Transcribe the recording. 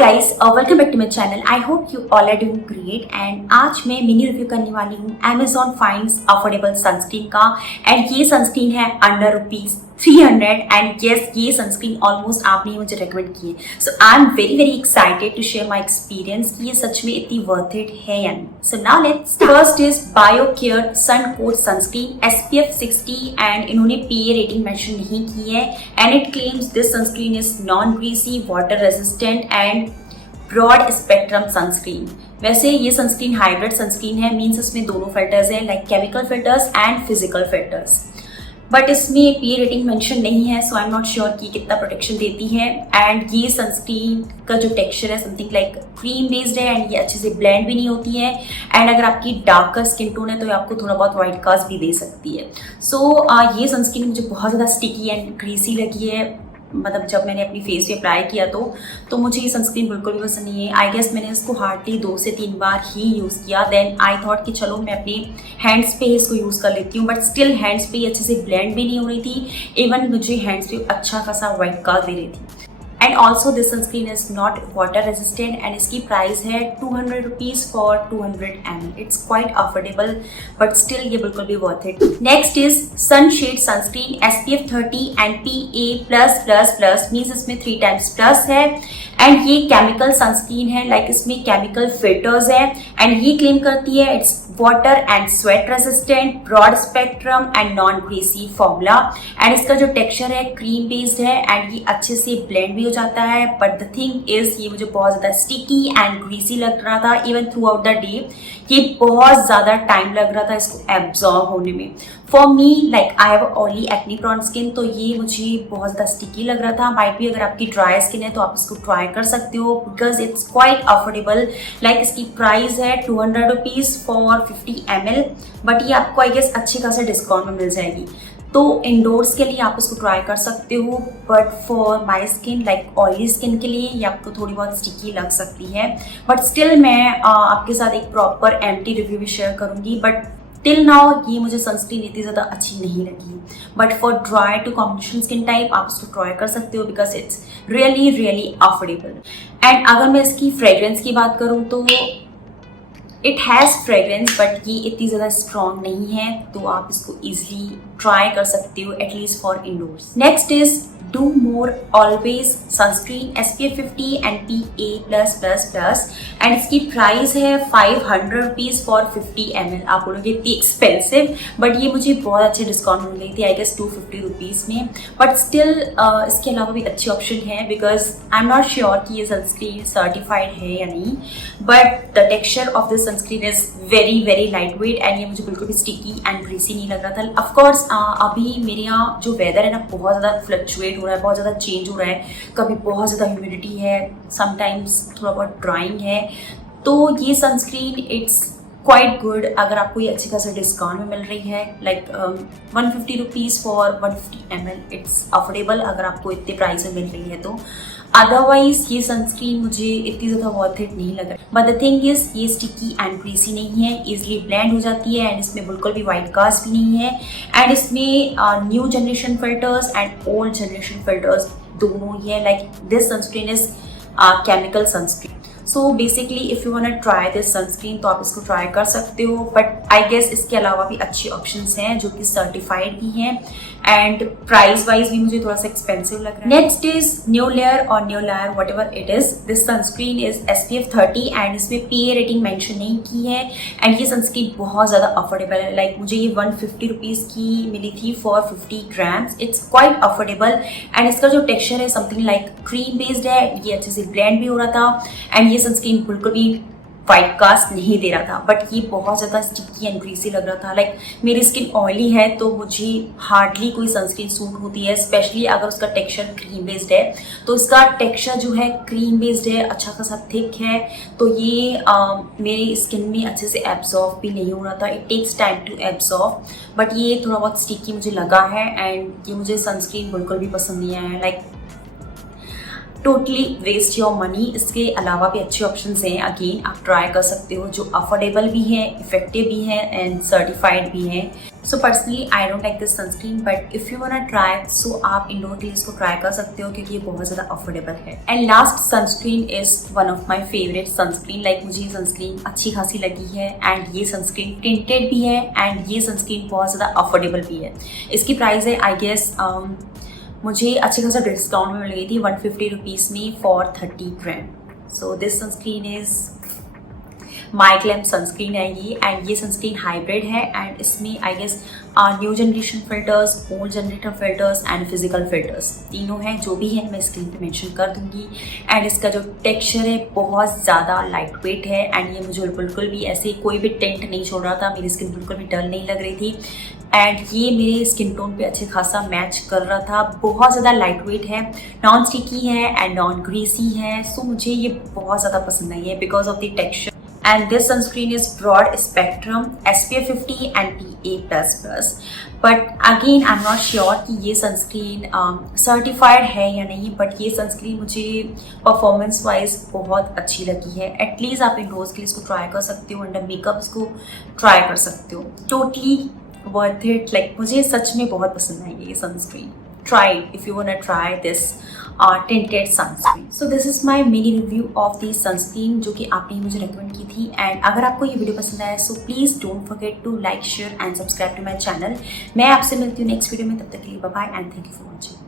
Guys, welcome back to my channel. I hope you all are doing great. And आज मैं mini review करने वाली हूँ Amazon finds affordable sunscreen का। And ये सनस्क्रीन है अंडर ₹300। एंड यस, ये सनस्क्रीन ऑलमोस्ट आपने मुझे रेकमेंड की है। So I am very very excited to share my experience कि ये सच में इतनी वर्थ इट है या नहीं। So now let's first is Biocare sun coat sunscreen SPF 60 and इन्होंने PA रेटिंग मेंशन नहीं की है। And it claims this sunscreen is non greasy, water resistant and broad spectrum sunscreen. वैसे ये सनस्क्रीन हाइब्रिड सनस्क्रीन है, means इसमें दोनों filters हैं, like chemical filters and physical filters. But इसमें PA रेटिंग मेंशन नहीं है, so I am not sure कि कितना प्रोटेक्शन देती है। एंड ये सनस्क्रीन का जो टेक्सचर है समथिंग लाइक क्रीम बेस्ड है एंड ये अच्छे से ब्लेंड भी नहीं होती है। एंड अगर आपकी डार्कर स्किन टोन है तो ये आपको थोड़ा बहुत वाइट कास्ट भी दे सकती है। सो ये सनस्क्रीन मुझे बहुत ज़्यादा स्टिकी एंड ग्रीसी लगी है। मतलब जब मैंने अपनी फेस पे अप्लाई किया तो मुझे ये सनस्क्रीन बिल्कुल भी पसंद नहीं है। आई गेस मैंने इसको हार्डली 2 से 3 बार ही यूज़ किया। देन आई थॉट कि चलो मैं अपने हैंड्स पे इसको यूज़ कर लेती हूँ, बट स्टिल हैंड्स पे अच्छे से ब्लेंड भी नहीं हो रही थी। इवन मुझे हैंड्स पे अच्छा खासा वाइट कास्ट दे रही थी। And also this sunscreen is not water resistant and इसकी प्राइस है ₹200 for 200 ml। It's quite affordable but still ये बिल्कुल भी worth it. Next is sunshade sunscreen SPF 30 and PA+++, means इसमें 3 टाइम्स प्लस है। एंड ये केमिकल सनस्क्रीन है, like इसमें केमिकल फिल्टर्स है। एंड ये क्लेम करती है it's water and sweat resistant, broad spectrum and non greasy formula. And इसका जो टेक्सचर है क्रीम बेस्ड है एंड ये अच्छे से ब्लेंड भी हो जाता है। बट द थिंग इज ये मुझे बहुत ज़्यादा स्टिकी एंड ग्रीसी लग रहा था। Even through out the day ये बहुत ज़्यादा टाइम लग रहा था इसको एब्जॉर्ब होने में। For me like I have oily acne prone skin, तो ये मुझे बहुत ज़्यादा स्टिकी लग रहा था। माइट भी अगर आपकी ड्राई स्किन है तो आप इसको ट्राई कर सकते हो because it's quite affordable. Like इसकी प्राइस है ₹200 फॉर 50 ml, बट ये आपको आई गेस अच्छे खासे डिस्काउंट में मिल जाएगी। तो इंडोर्स के लिए आप इसको ट्राई कर सकते हो, but for my skin like oily skin के लिए ये आपको थोड़ी बहुत स्टिकी लग सकती है। बट स्टिल मैं आपके साथ एक प्रॉपर एम्प्टी रिव्यू भी शेयर करूंगी। बट टिल नाउ ये मुझे सनस्क्रीन इतनी ज़्यादा अच्छी नहीं लगी। But for dry to combination skin type आप इसको ट्राई कर सकते हो because it's really really affordable. And अगर मैं इसकी फ्रेग्रेंस की बात करूँ तो इट हैज़ फ्रेग्रेंस, बट ये इतनी ज़्यादा स्ट्रॉन्ग नहीं है, तो आप इसको ईजिली ट्राई कर सकते हो at least for indoors. Next is do more always sunscreen SPF 50 and PA+++, and इसकी प्राइस है ₹500 फॉर 50 ml। आप बोलोगे इतनी एक्सपेंसिव, बट ये मुझे बहुत अच्छे डिस्काउंट मिल गई थी, आई गेस ₹250 में। बट स्टिल इसके अलावा भी अच्छे ऑप्शन है because I am not sure कि ये सनस्क्रीन सर्टिफाइड है या नहीं। But the texture of this sunscreen is very very light weight and ये मुझे बिल्कुल भी स्टिकी एंड ग्रीसी नहीं लग रहा था। ऑफकोर्स अभी मेरे यहाँ जो वेदर है ना बहुत ज़्यादा फ्लक्चुएट हो रहा है, बहुत ज़्यादा चेंज हो रहा है। कभी बहुत ज़्यादा ह्यूमिडिटी है, समटाइम्स थोड़ा बहुत ड्राइंग है। तो ये सनस्क्रीन इट्स क्वाइट गुड अगर आपको ये अच्छी खासा डिस्काउंट में मिल रही है, like ₹150 for 150 ml। It's affordable अगर आपको इतने प्राइस में मिल रही है तो। अदरवाइज ये सनस्क्रीन मुझे इतनी ज़्यादा वर्थ इट नहीं लगा। बट द थिंग इज ये स्टिकी एंड ग्रीसी नहीं है, इजिली ब्लेंड हो जाती है एंड इसमें बिल्कुल भी वाइट कास्ट भी नहीं है। एंड इसमें new generation filters and old generation filters दोनों ही है। Like this sunscreen is chemical sunscreen. So basically if you want try this sunscreen तो आप इसको ट्राई कर सकते हो। बट आई गेस इसके अलावा भी अच्छे ऑप्शंस हैं जो कि सर्टिफाइड भी हैं एंड प्राइस वाइज भी मुझे थोड़ा सा एक्सपेंसिव लग रहा है। नेक्स्ट इज न्यू लेयर और new layer what ever it is. This sunscreen is SPF 30 and इसमें PA रेटिंग मेंशन नहीं की है। एंड ये सनस्क्रीन बहुत ज़्यादा अफोर्डेबल है, लाइक मुझे ये ₹150 की मिली थी for 50 grams. It's quite affordable and इसका जो टेक्सचर है समथिंग लाइक क्रीम बेस्ड है, ये अच्छे से ब्लेंड भी हो रहा था। एंड ये सनस्क्रीन बिल्कुल भी वाइट कास्ट नहीं दे रहा था, बट ये बहुत ज़्यादा स्टिकी एंड ग्रीसी लग रहा था। लाइक मेरी स्किन ऑयली है तो मुझे हार्डली कोई सनस्क्रीन सूट होती है, स्पेशली अगर उसका टेक्सचर क्रीम बेस्ड है। तो इसका टेक्सचर जो है क्रीम बेस्ड है, अच्छा खासा थिक है, तो ये मेरी स्किन में अच्छे से एब्जॉर्ब भी नहीं हो रहा था। It takes time to absorb, but ये थोड़ा बहुत स्टिकी मुझे लगा है एंड ये मुझे सनस्क्रीन बिल्कुल भी पसंद नहीं आया। Like totally waste your money. इसके अलावा भी अच्छे ऑप्शंस हैं, अगेन आप ट्राई कर सकते हो, जो अफोर्डेबल भी हैं, इफेक्टिव भी हैं एंड सर्टिफाइड भी हैं। So personally I don't like this sunscreen, but if you want try so आप इंडोर के लिए इसको ट्राई कर सकते हो क्योंकि ये बहुत ज़्यादा अफोर्डेबल है। And last sunscreen is one of my favourite sunscreen. Like मुझे ये सनस्क्रीन अच्छी खासी लगी है एंड ये सनस्क्रीन टिंटेड भी है एंड ये सनस्क्रीन बहुत ज़्यादा अफोर्डेबल भी है। इसकी प्राइस है आई गेस मुझे अच्छी खासा डिस्काउंट में मिल गई थी 150 रुपीज़ में for 30 grams. So this sunscreen is MyGlamm sunscreen है ये, एंड ये सनस्क्रीन हाइब्रिड है एंड इसमें I guess new generation filters, old generator filters and physical filters तीनों हैं। जो भी है मैं स्क्रीन पे मेंशन कर दूंगी। एंड इसका जो टेक्सचर है बहुत ज़्यादा लाइट वेट है एंड ये मुझे बिल्कुल भी ऐसे कोई भी टेंट नहीं छोड़ रहा था, मेरी स्किन बिल्कुल भी डल नहीं लग रही थी एंड ये मेरे स्किन टोन पे अच्छे खासा मैच कर रहा था। बहुत ज़्यादा लाइट वेट है, नॉन स्टिकी है एंड नॉन ग्रीसी है। सो मुझे ये बहुत ज़्यादा पसंद आई है because of the texture. And this sunscreen is broad spectrum, SPF 50 and PA++. But again, I'm not sure कि ये सनस्क्रीन सर्टिफाइड है या नहीं, बट ये सनस्क्रीन मुझे परफॉर्मेंस वाइज बहुत अच्छी लगी है। एटलीस्ट आप इंडोर्स के लिए इसको ट्राई कर सकते हो, अंडर मेकअप इसको ट्राई कर सकते हो। Totally worth it. लाइक मुझे सच में बहुत पसंद आई ये sunscreen. Try it if you wanna try this tinted sunscreen. So this is my mini review of the sunscreen जो कि आपने मुझे recommend की थी। एंड अगर आपको ये वीडियो पसंद आया so please don't forget to like, share and subscribe to my channel। मैं आपसे मिलती हूँ नेक्स्ट वीडियो में, तब तक के लिए bye bye and thank you for watching.